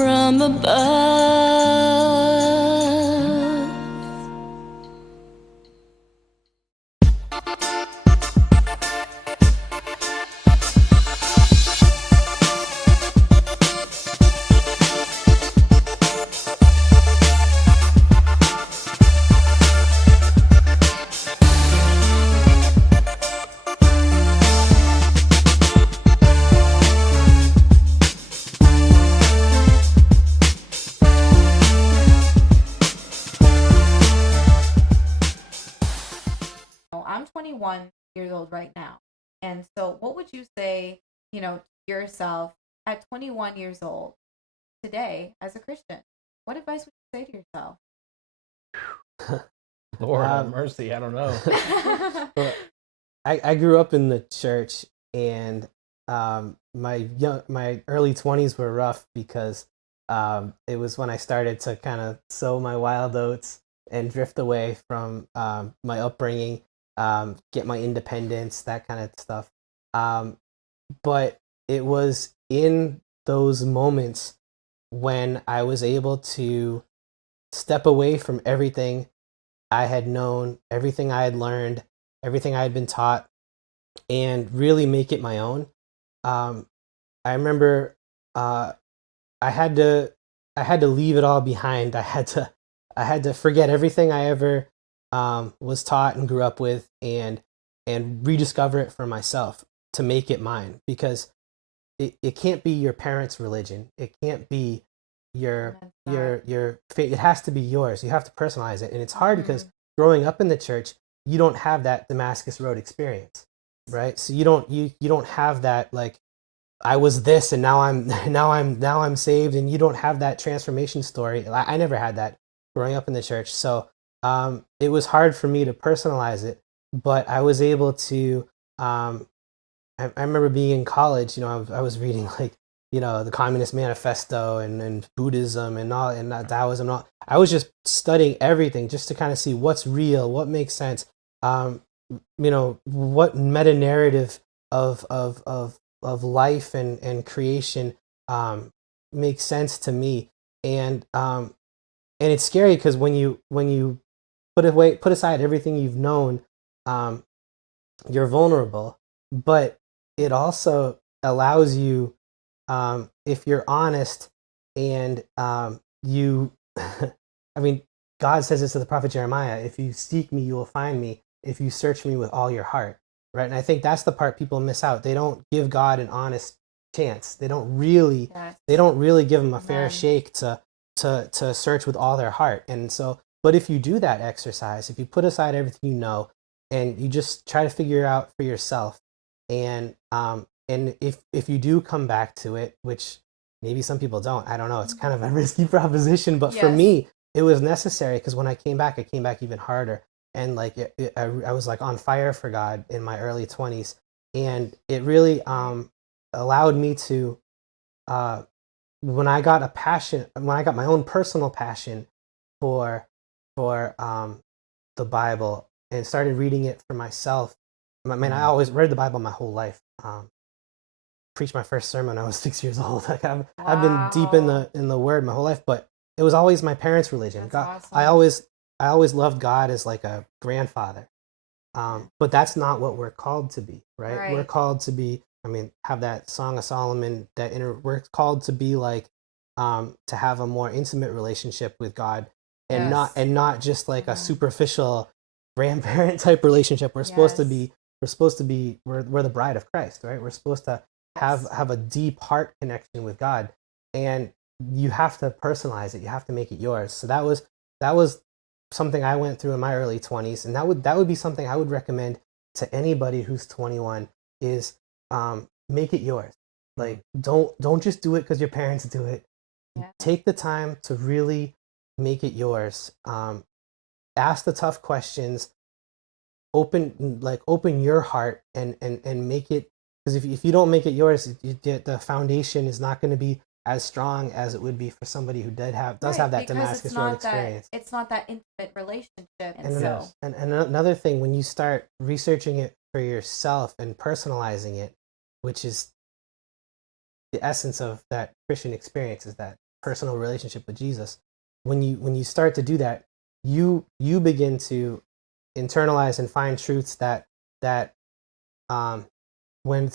from above. I'm 21 years old right now. And so what would you say, to yourself at 21 years old today as a Christian? What advice would you say to yourself? Lord have mercy, I don't know. Well, I grew up in the church, and my early 20s were rough because it was when I started to kind of sow my wild oats and drift away from my upbringing, get my independence, that kind of stuff. Um, but it was in those moments when I was able to step away from everything I had known, everything I had learned, everything I had been taught, and really make it my own. Um, I remember uh, I had to I had to leave it all behind. I had to forget everything I ever was taught and grew up with, and rediscover it for myself to make it mine, because it can't be your parents' religion. It can't be your. It has to be yours. You have to personalize it, and it's hard because growing up in the church, you don't have that Damascus Road experience, right? So you don't have that, like, I was this and now I'm now I'm saved, and you don't have that transformation story. I never had that growing up in the church, so it was hard for me to personalize it, but I was able to. I remember being in college. I was reading, like, the Communist Manifesto and Buddhism and all, and Taoism and all. I was just studying everything just to kind of see what's real, what makes sense. Um, what meta narrative of life and creation makes sense to me, and it's scary because when you put aside everything you've known, um, you're vulnerable, but it also allows you, if you're honest, and you I mean, God says this to the prophet Jeremiah: if you seek me, you will find me if you search me with all your heart, right? And I think that's the part people miss out. They don't give God an honest chance. Yes. They don't really give him a fair Amen. shake to search with all their heart. And so, but if you do that exercise, if you put aside everything you know, and you just try to figure it out for yourself, and if you do come back to it, which maybe some people don't, I don't know, it's kind of a risky proposition, but for Yes. me it was necessary, because when I came back even harder, and like I was like on fire for God in my early 20s, and it really allowed me to, uh, when I got my own personal passion for for the Bible, and started reading it for myself. I mean, I always read the Bible my whole life. Preached my first sermon when I was 6 years old. Like, I've been deep in Wow. the Word my whole life, but it was always my parents' religion. That's God, awesome. I always loved God as like a grandfather. But that's not what we're called to be, right? We're Right. called to be. I mean, have that Song of Solomon. We're called to be like, to have a more intimate relationship with God, and not Yes. just like a Mhm. superficial grandparent type relationship. We're supposed to Yes. be. We're the bride of Christ, right? We're supposed to Yes. have a deep heart connection with God, and you have to personalize it. You have to make it yours. So that was something I went through in my early 20s, and that would be something I would recommend to anybody who's 21, is make it yours. Like, don't just do it because your parents do it. Yeah. Take the time to really make it yours. Ask the tough questions. Open your heart, and make it, because if you don't make it yours, the foundation is not going to be as strong as it would be for somebody who does Right, have that because Damascus Road experience. it's not that intimate relationship, and And then, so Yes. and another thing, when you start researching it for yourself and personalizing it, which is the essence of that Christian experience, is that personal relationship with Jesus. When you start to do that, you begin to internalize and find truths that um, when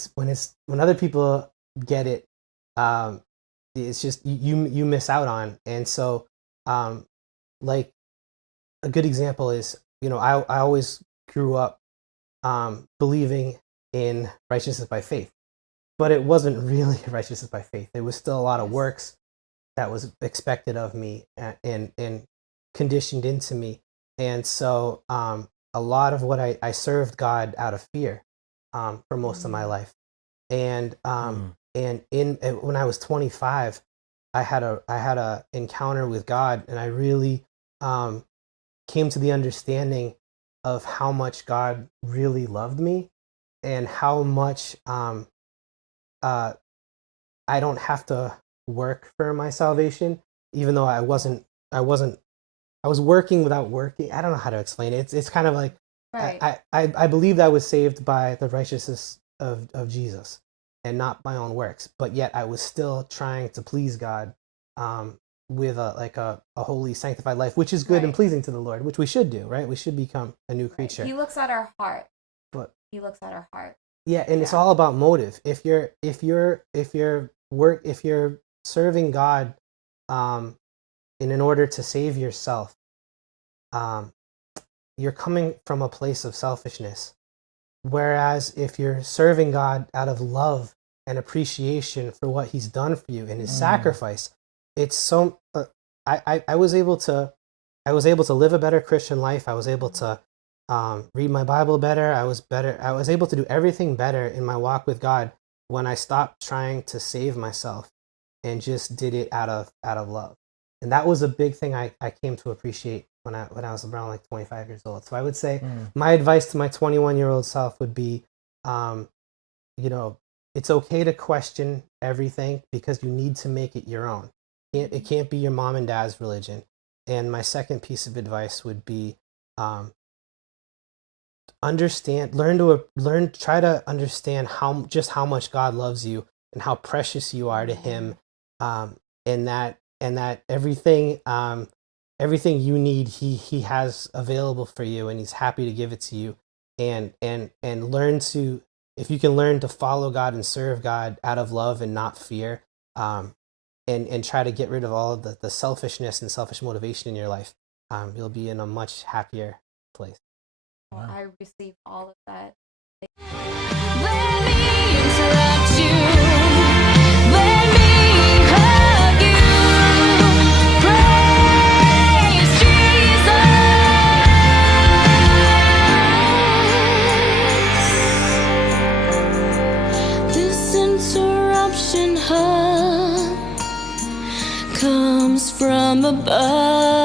other people get it, it's just you miss out on. And so, like a good example is, I always grew up believing in righteousness by faith, but it wasn't really righteousness by faith. It was still a lot of works that was expected of me and conditioned into me. And so a lot of what I served God out of fear for most of my life. And when I was 25, I had a encounter with God, and I really came to the understanding of how much God really loved me, and how much I don't have to work for my salvation, even though I was working without working. I don't know how to explain it. It's kind of like, Right. I believed I was saved by the righteousness of Jesus and not my own works, but yet I was still trying to please God with a holy, sanctified life, which is good and Right. pleasing to the Lord, which we should do, right? We should become a new Right. creature. He looks at our heart. But He looks at our heart. yeah, and it's Yeah. all about motive. If you're serving God in order to save yourself, um, you're coming from a place of selfishness. Whereas if you're serving God out of love and appreciation for what He's done for you and His sacrifice, it's so. I was able to live a better Christian life. I was able to read my Bible better. I was able to do everything better in my walk with God when I stopped trying to save myself and just did it out of love. And that was a big thing I came to appreciate when I was around like 25 years old. So I would say my advice to my 21-year-old self would be, it's okay to question everything because you need to make it your own. It can't be your mom and dad's religion. And my second piece of advice would be, try to understand how much God loves you and how precious you are to Him, and that everything you need he has available for you, and He's happy to give it to you. And learn to, if you can learn to follow God and serve God out of love and not fear, and try to get rid of all of the selfishness and selfish motivation in your life, you'll be in a much happier place. Wow. I receive all of that. Let me interrupt you. Let me hug you. Praise Jesus. This interruption hug comes from above.